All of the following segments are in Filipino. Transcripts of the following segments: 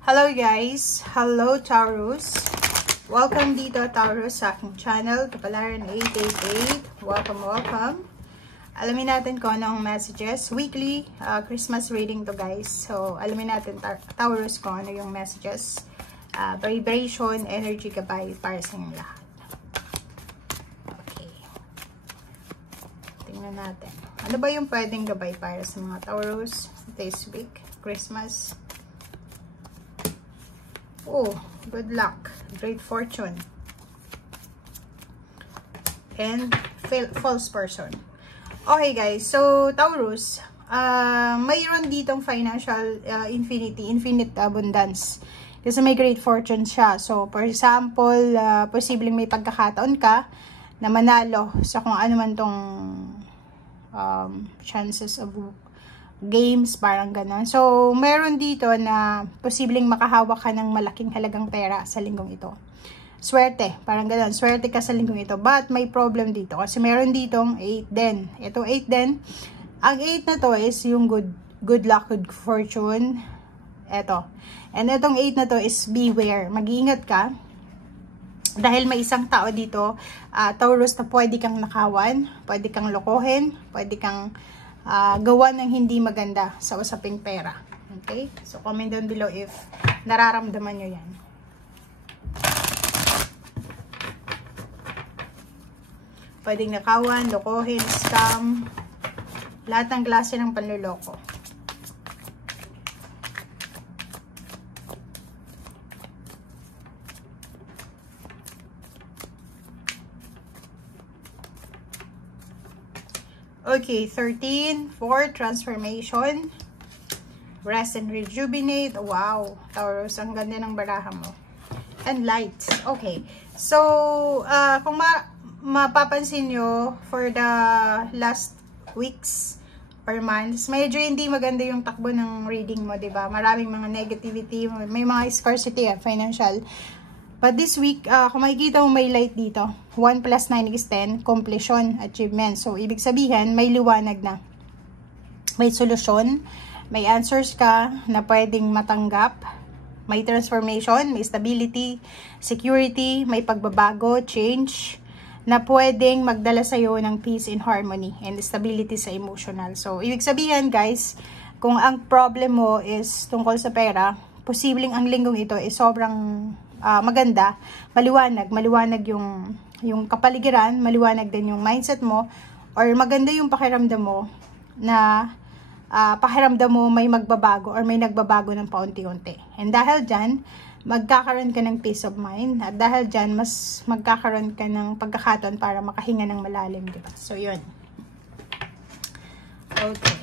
Hello guys! Hello Taurus! Welcome dito Taurus sa aking channel, Kapalaran 888. Welcome! Alamin natin kung anong messages. Weekly Christmas reading to guys. So alamin natin Taurus kung ano yung messages. Vibration, energy gabay para sa inyong lahat. Okay. Tingnan natin. Ano ba yung pwedeng gabay para sa mga Taurus this week? Christmas. Oh, good luck. Great fortune. And false person. Okay guys, so Taurus, mayroon ditong financial infinite abundance. Kasi may great fortune siya. So, for example, posibleng may pagkakataon ka na manalo sa kung ano man tong chances of games, parang ganon. So, meron dito na posibleng makahawak ka ng malaking halagang pera sa linggong ito. Swerte, parang ganon. Swerte ka sa linggong ito. But, may problem dito. Kasi meron ditong 8 din. Itong 8 din. Ang 8 na to is yung good luck, good fortune. Ito. And itong 8 na to is beware. Mag-iingat ka. Dahil may isang tao dito, Taurus, na pwede kang nakawan, pwede kang lokohin, pwede kang gawa ng hindi maganda sa usaping pera. Okay? So, comment down below if nararamdaman nyo yan. Pwedeng nakawan, lokohin, scam, lahat ng klase ng panluloko. Okay, 13, 4, transformation, rest and rejuvenate. Wow, Taurus, ang ganda ng baraha mo. And light. Okay, so, kung mapapansin nyo, for the last weeks or months, medyo hindi maganda yung takbo ng reading mo, diba? Maraming mga negativity, may mga scarcity, financial. But this week, kung makikita mo may light dito, 1 plus 9 is 10, completion, achievement. So, ibig sabihin, may liwanag na. May solusyon, may answers ka na pwedeng matanggap, may transformation, may stability, security, may pagbabago, change, na pwedeng magdala sa'yo ng peace and harmony and stability sa emotional. So, ibig sabihin guys, kung ang problem mo is tungkol sa pera, posibleng ang linggong ito is sobrang maganda, maliwanag yung kapaligiran, maliwanag din yung mindset mo, or maganda yung pakiramdam mo na pakiramdam mo may magbabago or may nagbabago ng paunti-unti. And dahil dyan, magkakaroon ka ng peace of mind, at dahil dyan, mas magkakaroon ka ng pagkakataon para makahinga ng malalim, diba? So, yun. Okay.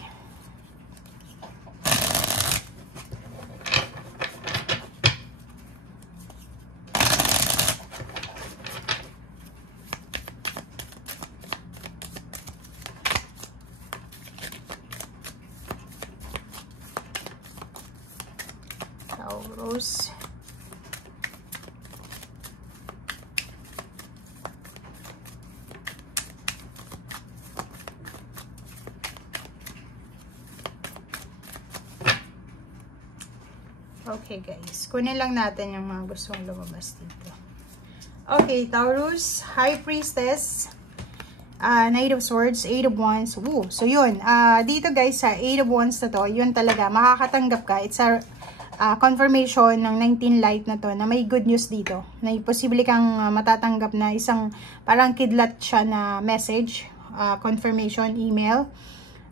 Taurus. Okay guys, kunin lang natin yung mga gusto mong lumabas dito. Okay, Taurus, High Priestess, Knight of Swords, 8 of Wands. Ooh, so yun, dito guys sa 8 of Wands na to, yun talaga, makakatanggap ka. It's a confirmation ng 19 light na to, na may good news dito. Na posible kang matatanggap na isang parang kidlat siya na message, confirmation, email.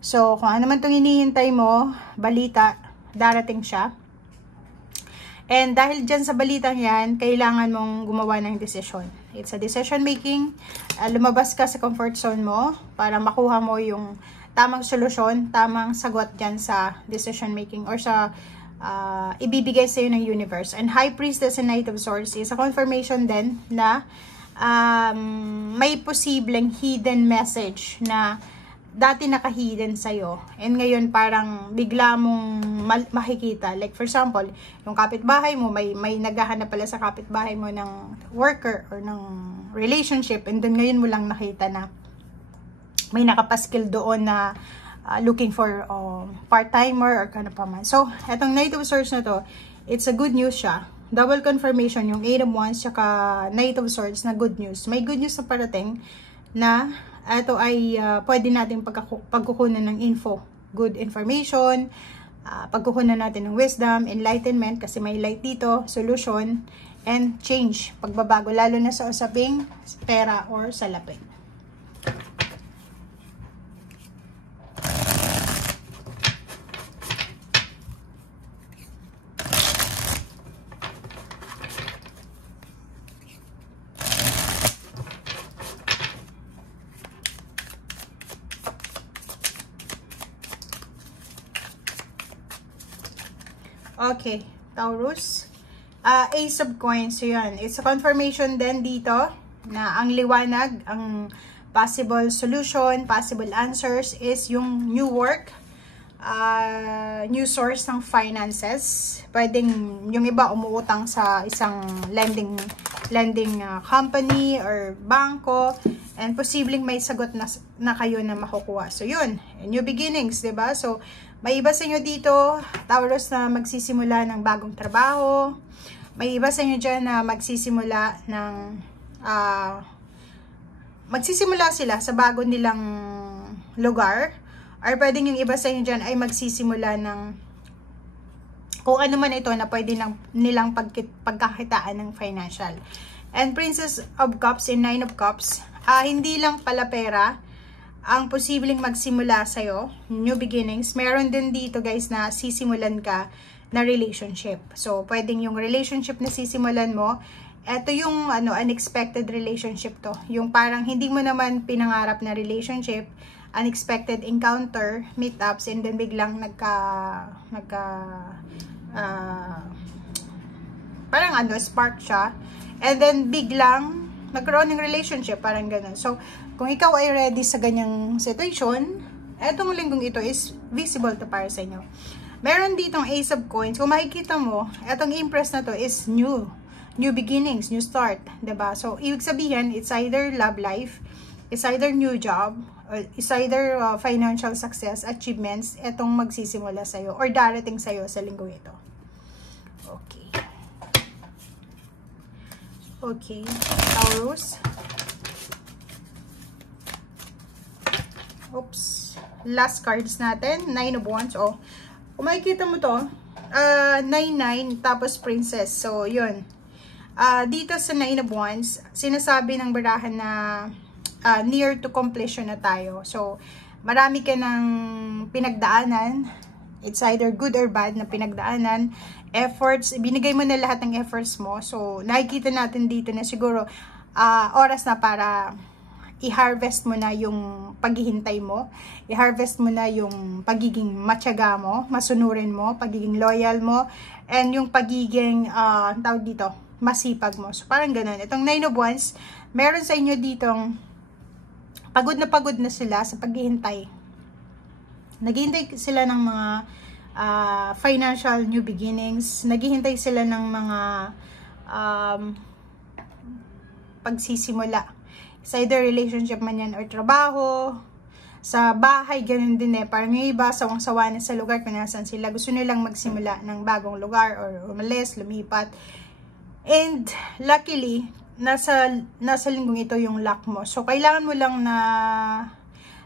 So, kung ano man itong hinihintay mo, balita, darating siya. And dahil dyan sa balitang yan, kailangan mong gumawa ng desisyon. It's a decision making. Lumabas ka sa comfort zone mo para makuha mo yung tamang solusyon, tamang sagot dyan sa decision making or sa ibibigay sa'yo ng universe. And High Priestess and Knight of Swords is a confirmation din na may posibleng hidden message na dati naka-hidden sa'yo. And ngayon parang bigla mong makikita. Like for example, yung kapitbahay mo, may naghahanap pala sa kapitbahay mo ng worker or ng relationship. And then ngayon mo lang nakita na may nakapaskil doon na looking for part-timer or kano pa man. So, etong Knight of Swords na to it's a good news siya. Double confirmation yung 8 of Wands tsaka Knight of Swords na good news. May good news na parating na ito ay pwede natin pagkukunan ng info. Good information, pagkukunan natin ng wisdom, enlightenment, kasi may light dito, solution, and change, pagbabago, lalo na sa usaping pera or salapi. Okay, Taurus. Ace of Coins, so yun. It's a confirmation din dito na ang liwanag, ang possible solution, possible answers is yung new work, new source ng finances. Pwedeng yung iba umuutang sa isang lending company or bangko, and posibleng may sagot na kayo na makukuha. So yun, new beginnings, 'di ba? So may iba sa inyo dito, Taurus, na magsisimula ng bagong trabaho. May iba sa inyo dyan na magsisimula ng magsisimula sila sa bago nilang lugar, or pwedeng yung iba sa inyo dyan ay magsisimula ng kung ano man ito na pwede nilang pagkakitaan ng financial. And Princess of Cups and Nine of Cups, hindi lang pala pera ang posibleng magsimula sa'yo, new beginnings. Meron din dito, guys, na sisimulan ka na relationship. So, pwedeng yung relationship na sisimulan mo, eto yung unexpected relationship to. Yung parang hindi mo naman pinangarap na relationship, unexpected encounter, meetups, and then biglang parang spark siya. And then biglang nagkaroon ng relationship, parang ganun. So, kung ikaw ay ready sa ganyang situation, etong linggong ito is visible to para sa inyo. Meron ditong Ace of Coins. Kung makikita mo, etong Empress na to is new beginnings, new start, 'di ba? So, ibig sabihin, it's either love life, it's either new job, or it's either financial success, achievements, etong magsisimula sa'yo or darating sa'yo sa linggong ito. Okay. Okay, Taurus. Oops. Last cards natin, Nine of Wands. Oh, kung makikita mo to, 9-9, tapos Princess. So, yun. Dito sa Nine of Wands, sinasabi ng barahan na near to completion na tayo. So, marami ka ng pinagdaanan. It's either good or bad na pinagdaanan. Efforts, binigay mo na lahat ng efforts mo. So, nakikita natin dito na siguro oras na para i-harvest mo na yung paghihintay mo. I-harvest mo na yung pagiging matyaga mo, masunurin mo, pagiging loyal mo, and yung pagiging, tawag dito, masipag mo. So, parang ganun. Itong Nine of Wands, meron sa inyo ditong pagod na sila sa paghihintay. Naghihintay sila ng mga financial new beginnings. Naghihintay sila ng mga pagsisimula. Sa either relationship man yan or trabaho, sa bahay, ganun din eh. Parang yung iba, sawang-sawa na sa lugar kung nasan sila. Gusto nilang magsimula ng bagong lugar or umalis, lumipat. And luckily, nasa linggong ito yung luck mo. So, kailangan mo lang na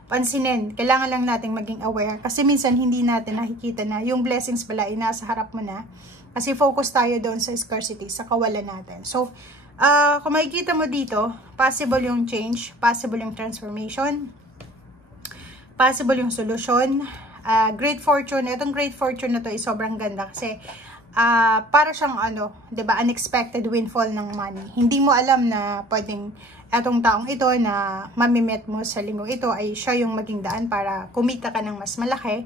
pansinin. Kailangan lang nating maging aware. Kasi minsan hindi natin nakikita na yung blessings pala ay nasa harap mo na. Kasi focus tayo doon sa scarcity, sa kawalan natin. So, kung makikita mo dito, possible yung change, possible yung transformation, possible yung solution, great fortune. Itong great fortune na to ay sobrang ganda kasi para siyang 'di ba, unexpected windfall ng money. Hindi mo alam na pwedeng etong taong ito na mamimit mo sa linggong ito ay siya yung maging daan para kumita ka ng mas malaki,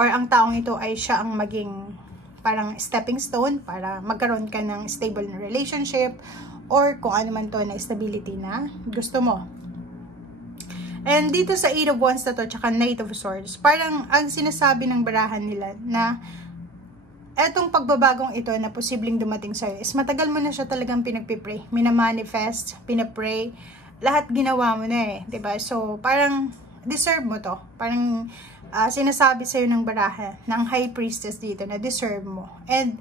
or ang taong ito ay siya ang maging parang stepping stone para magkaroon ka ng stable na relationship, or kung ano man to na stability na gusto mo. And dito sa Eight of Wands na to, tsaka Knight of Swords, parang ang sinasabi ng barahan nila na etong pagbabagong ito na posibleng dumating sa'yo is matagal mo na siya talagang pinagpipray, minamanifest, pinapray, lahat ginawa mo na eh, 'di ba? So, parang deserve mo to. Parang sinasabi sa'yo ng barahan, ng High Priestess dito na deserve mo. And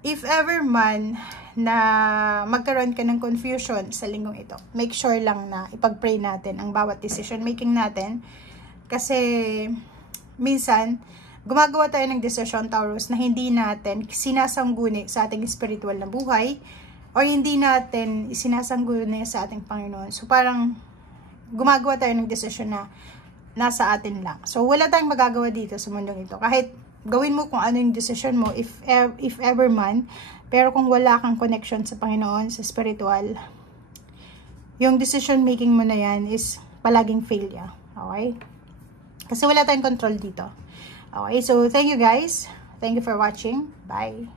if ever man na magkaroon ka ng confusion sa linggong ito, make sure lang na ipag-pray natin ang bawat decision making natin. Kasi minsan, gumagawa tayo ng decision, Taurus, na hindi natin sinasangguni sa ating spiritual na buhay or hindi natin sinasangguni sa ating Panginoon. So parang gumagawa tayo ng decision na nasa atin lang. So wala tayong magagawa dito sa mundong ito. Kahit gawin mo kung ano yung decision mo, if ever man, pero kung wala kang connection sa Panginoon, sa spiritual, yung decision making mo na yan is palaging failure. Okay? Kasi wala tayong control dito. Okay, so thank you guys. Thank you for watching. Bye.